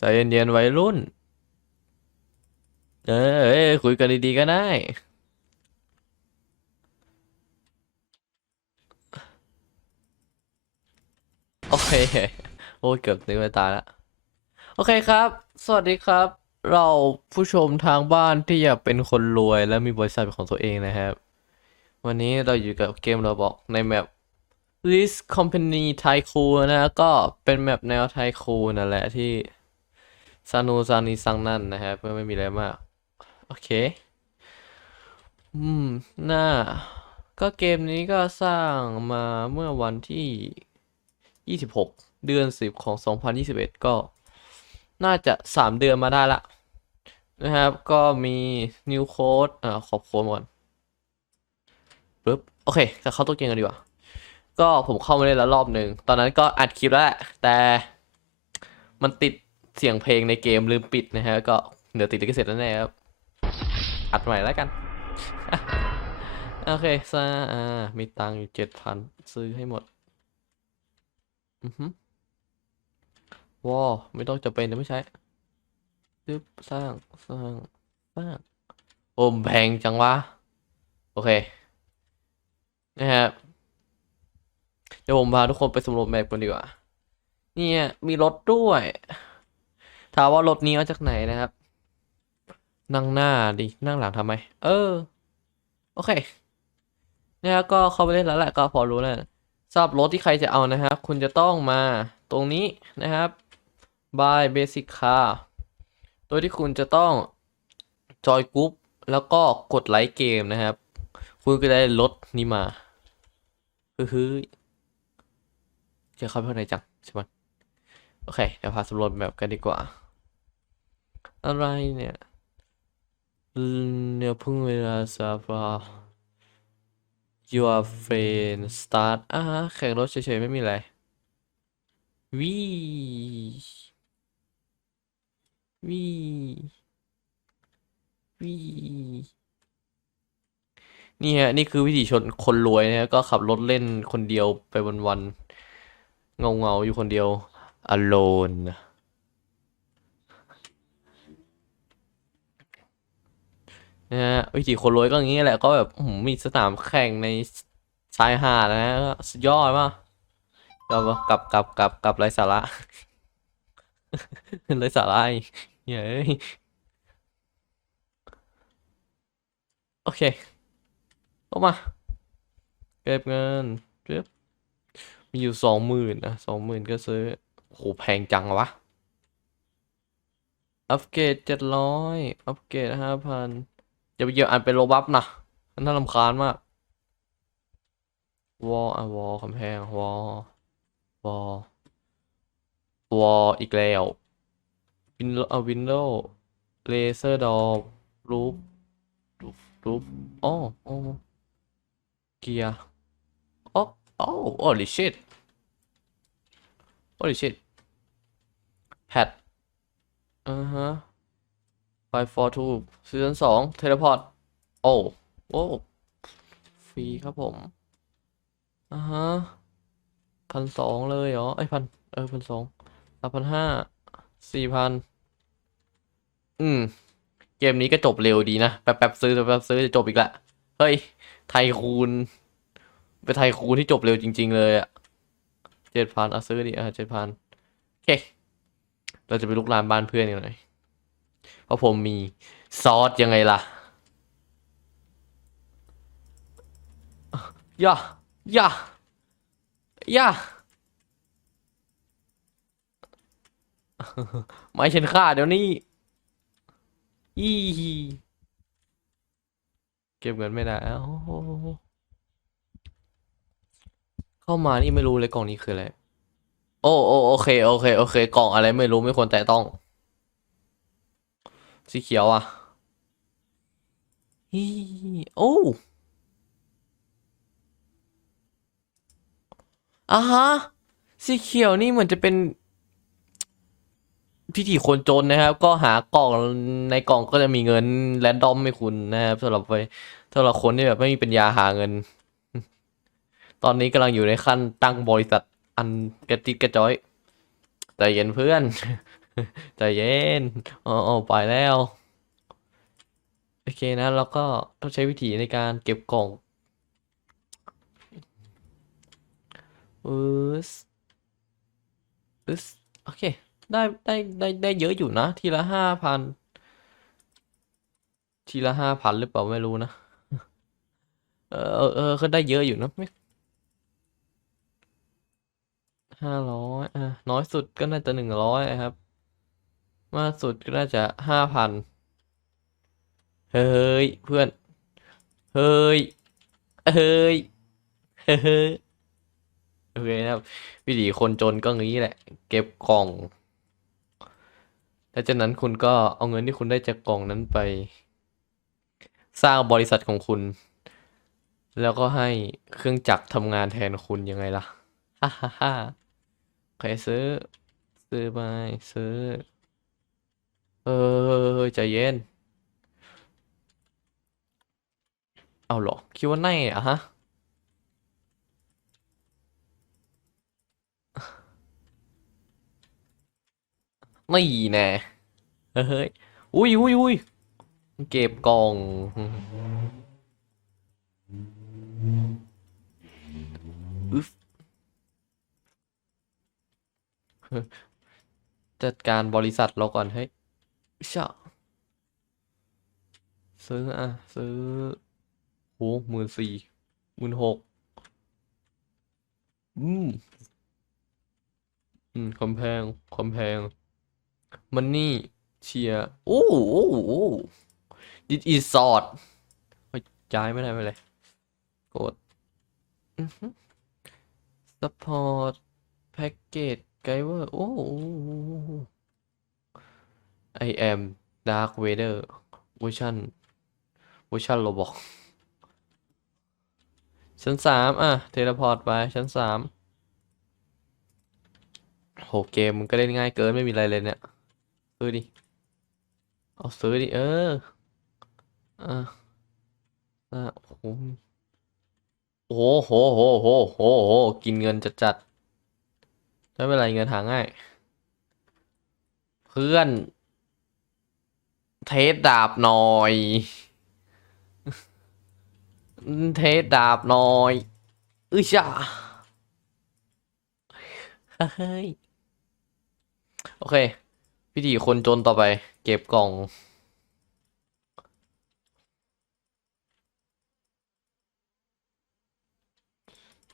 ใจเย็นๆวัยรุ่น เออเอ้ยคุยกันดีๆก็ได้ โอเค โอ้เกือบนึกว่ตายล้วโอเคครับ สวัสดีครับ เราผู้ชมทางบ้านที่อยากเป็นคนรวยและมีบริษัทเป็นของตัวเองนะครับ วันนี้เราอยู่กับเกมเราบอกในแมป List Company Tycoon นะ ก็เป็นแมปแนวไทคูนนั่นแหละที่ ซานูซานีซังนั่นนะครับเพื่อไม่มีอะไรมาก โอเค อืมน่าก็เกมนี้ก็สร้างมาเมื่อวันที่ 26 เดือน 10 ของ 2021 ก็ น่าจะ 3 เดือนมาได้ละ นะครับ ก็มี new code อ่าขอบโค้ดก่อนปึ๊บ โอเคก็เข้าตัวเกมกันดีกว่า ก็ผมเข้ามาเล่นแล้วรอบหนึ่ง ตอนนั้นก็อัดคลิปแล้วแต่มันติด เสียงเพลงในเกมลืมปิดนะฮะ ก็เดี๋ยวติดลิขสิทธิ์แล้วแน่ครับ อัดใหม่แล้วกัน โอเคซะอ่ามีตังค์อยู่เจ็ดพันซื้อให้หมด อือฮึว้าวไม่ต้องจะเป็นนะไม่ใช้ซึบสร้างสร้างสร้างโอมแพงจังวะ โอเค นะครับเดี๋ยวผมพาทุกคนไปสำรวจแมปกันดีกว่า เนี่ย มีรถด้วย ถามว่ารถนี้เอาจากไหนนะครับ นั่งหน้าดิ นั่งหลังทำไม เออ โอเคนะครับก็เข้าไปเล่นแล้วแหละก็พอรู้แล้วสำหรับรถที่ใครจะเอานะครับ คุณจะต้องมาตรงนี้นะครับ buy basic car โดยที่คุณจะต้องจอยกรุ๊ปแล้วก็กดไลค์เกมนะครับ คุณก็ได้รถนี้มาฮือจะเข้าไปข้างในจังใช่ไหมโอเค เดี๋ยวพาสำรวจแบบกันดีกว่า อะไรเนี่ยเนี่ยเพิ่งเวลาซาฟา your friend start อ่าฮะแข่งรถเฉยๆ ไม่มีอะไรวีวีวีนี่ฮะ นี่คือวิถีชนคนรวยนะฮะ ก็ขับรถเล่นคนเดียวไปวันๆเงาๆ อยู่คนเดียว alone นะฮะวิถีคนรวยก็อย่างนี้แหละก็แบบมีสนามแข่งในชายหาดนะฮะสุดยอดมากกับกับกลับกับกับไรสาระไรสาระเย้ยโอเคลงมา เก็บเงินเก็บมีอยู่สองหมื่นนะสองหมื่นก็ซื้อโหแพงจังวะ อัปเกรดเจ็ดร้อยอัปเกรดห้าพัน อย่าไปเกี่ยวอันเป็นโลบัฟนะมันน่ารำคาญมากวอลอะวอลกำแพงวอลวอลวอลอีกแล้ววินเอาวินโดว์เลเซอร์ดอรูปรูปรูปอ๋ออ๋อเกียร์อ๋อโอ้ holy shit holy shit แพดอ่าฮะ Five Four Two ซีซั่นสองเทเลพอร์ต โอ้โอ้ฟรีครับผม อ่าฮะพันสองเลยเหรอ ไอพันเออพันสองสามพันห้าสี่พันอืม เกมนี้ก็จบเร็วดีนะ แป๊บแป๊บซื้อแป๊บแป๊บซื้อจะจบอีกละ เฮ้ย ไทยคูนเป็นไทยคูนที่จบเร็วจริง ๆ เลยอะเจ็ดพันเอาซื้อดิอะเจ็ดพันโอเค เราจะไปลุกลามบ้านเพื่อนกันหน่อย ราะผมมีซอสยังไงล่ะย่าย่าย่าไม่ฉันฆ่าเดี๋ยวนี้อีเก็บเงินไม่ได้เข้ามานี่ไม่รู้เลยกล่องนี้คืออะไร โอ้โอ้โอเค โอเค โอเค กล่องอะไรไม่รู้ไม่ควรแตะต้อง สีเขียวอะฮีโอ้อ่าฮะ สีเขียวนี่เหมือนจะเป็น พิธีคนจนนะครับ ก็หากล่องในกล่องก็จะมีเงินแรนดอมให้คุณนะครับสำหรับไปสำหรับคนที่แบบไม่มีปัญญาหาเงิน ตอนนี้กำลังอยู่ในขั้นตั้งบริษัทอันกระติดกระจอยใจเย็นเพื่อน ใจเย็นอ๋ออไปแล้ว โอเคนะแล้วก็ต้องใช้วิธีในการเก็บกล่องอืสอืสโอเค ได้ได้ได้ได้เยอะอยู่นะ ทีละห้าพันทีละห้าพันหรือเปล่าไม่รู้นะ เออเออเออก็ได้เยอะอยู่นะไม่ห้าร้อยอะน้อยสุดก็น่าจะหนึ่งร้อยครับ มากสุดก็น่าจะห้าพันเฮ้ยเพื่อน เฮ้ย เฮ้ย เฮ้ย โอเคนะครับวิถีคนจนก็งี้แหละ เก็บกล่องแล้วจากนั้นคุณก็เอาเงินที่คุณได้จากกล่องนั้นไป สร้างบริษัทของคุณ แล้วก็ให้เครื่องจักรทำงานแทนคุณยังไงล่ะ ฮ่าฮ่าฮ่าใครซื้อ ซื้อไปซื้อ ออใจเย็น เอาหรอ คิดว่าแน่อะฮะ ไม่แน่เฮ้ย อุ้ยอุ้ยอุ้ยเก็บกล่องอึ๊ฟจัดการบริษัทเราก่อนเฮ้ย ชะซื้ออะ ซื้อโหหมื่นสี่หมื่นหกอืม อืมคอมแพงคอมแพง มันนี่เชียโอ้โหโอ้ดิดอีสอดย้ายไม่ได้ไม่เลย กดซัพพอร์ตแพ็กเกจไกเวอร์ โอ้ I am Dark Vader เวอร์ชันเวอร์ชันโรบอกชั้นสามอะ เทเลพอร์ตไป ชั้นสามโหเกมมันก็เล่นง่ายเกินไม่มีอะไรเลยเนี่ย ซื้อดิ เอาซื้อดิ เออ อะอะโอ้โหโอ้โหโหโหโหโหกินเงินจัดจัดไม่เป็นไรเงินหาง่าย เพื่อน เทสดาบหน่อย เทสดาบหน่อยอือจ้าเฮ้ย โอเควิธีคนจนต่อไป เก็บกล่อง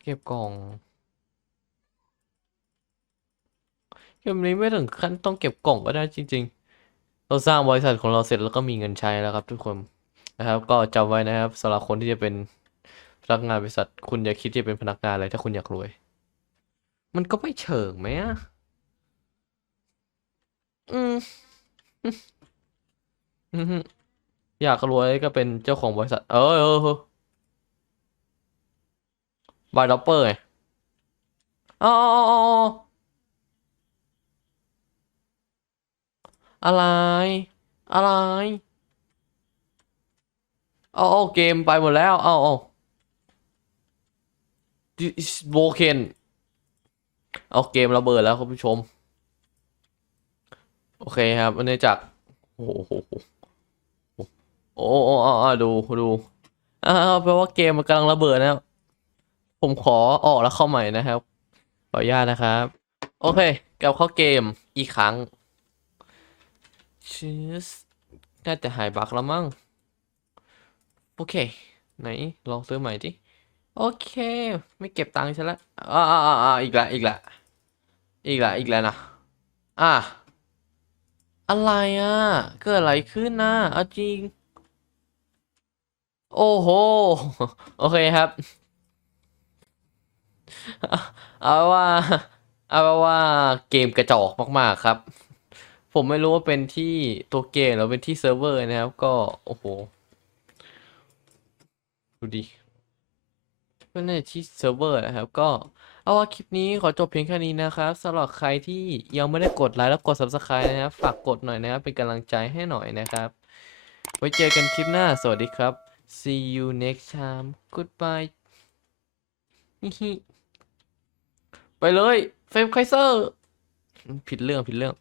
เก็บกล่องเกมนี้ไม่ถึงขั้นต้องเก็บกล่องก็ได้จริง ๆ เราสร้างบริษัทของเราเสร็จแล้วก็มีเงินใช้แล้วครับทุกคนนะครับ ก็จำไว้นะครับสำหรับคนที่จะเป็นพนักงานบริษัท คุณอย่าคิดที่จะเป็นพนักงานเลยถ้าคุณอยากรวย มันก็ไม่เชิงไหมอะอืมอยากรวยก็เป็นเจ้าของบริษัท เออเออเออบายด็อปเปอร์ไงอ๋อ อ๋ออ๋อะไร อะไรเอาเอาเกมไปหมดแล้วเอาเอา This is broken เอาเกมระเบิดแล้วคุณผู้ชม โอเคครับเนื่องจากโอ้โหโอ้โอ้อ่าอ่าดูดูอ่าแปลว่าเกมมันกำลังระเบิดนะครับผมขอออกแล้วเข้าใหม่นะครับขออนุญาตนะครับ โอเคกลับเข้าเกมอีกครั้ง ชิสน่าจะหายบักแล้วมั้ง โอเค ไหน ลองซื้อใหม่ดิ โอเค ไม่เก็บตังค์ฉันละอ่าอ่าอ่าอีกละอีกละอีกละอีกแล้วนะ อะ อะไรอะ เกิดอะไรขึ้นนะเอาจริง โอ้โห โอเคครับ เอาว่า เอาว่าเกมกระจอกมาก ๆ ครับ ผมไม่รู้ว่าเป็นที่ตัวเกมหรือเป็นที่เซิร์ฟเวอร์นะครับ ก็โอ้โห ดูดิก็น่าจะที่เซิร์ฟเวอร์นะครับ ก็เอาว่าคลิปนี้ขอจบเพียงแค่นี้นะครับสำหรับใครที่ยังไม่ได้กดไลค์และกด Subscribe นะครับ ฝากกดหน่อยนะครับ เป็นกำลังใจให้หน่อยนะครับ ไว้เจอกันคลิปหน้า สวัสดีครับ see you next time goodbye ไปเลย เฟมไคเซอร์ ผิดเรื่อง ผิดเรื่อง